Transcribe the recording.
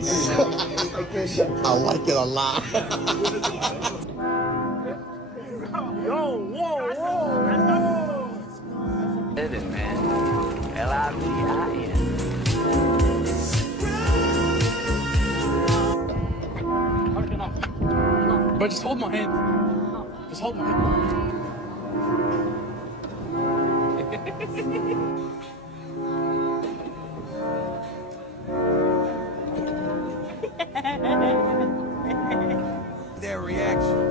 I like it a lot. Yo, whoa, whoa. Living, man. Livin. But just hold my hand. Just hold my hand. Their reaction.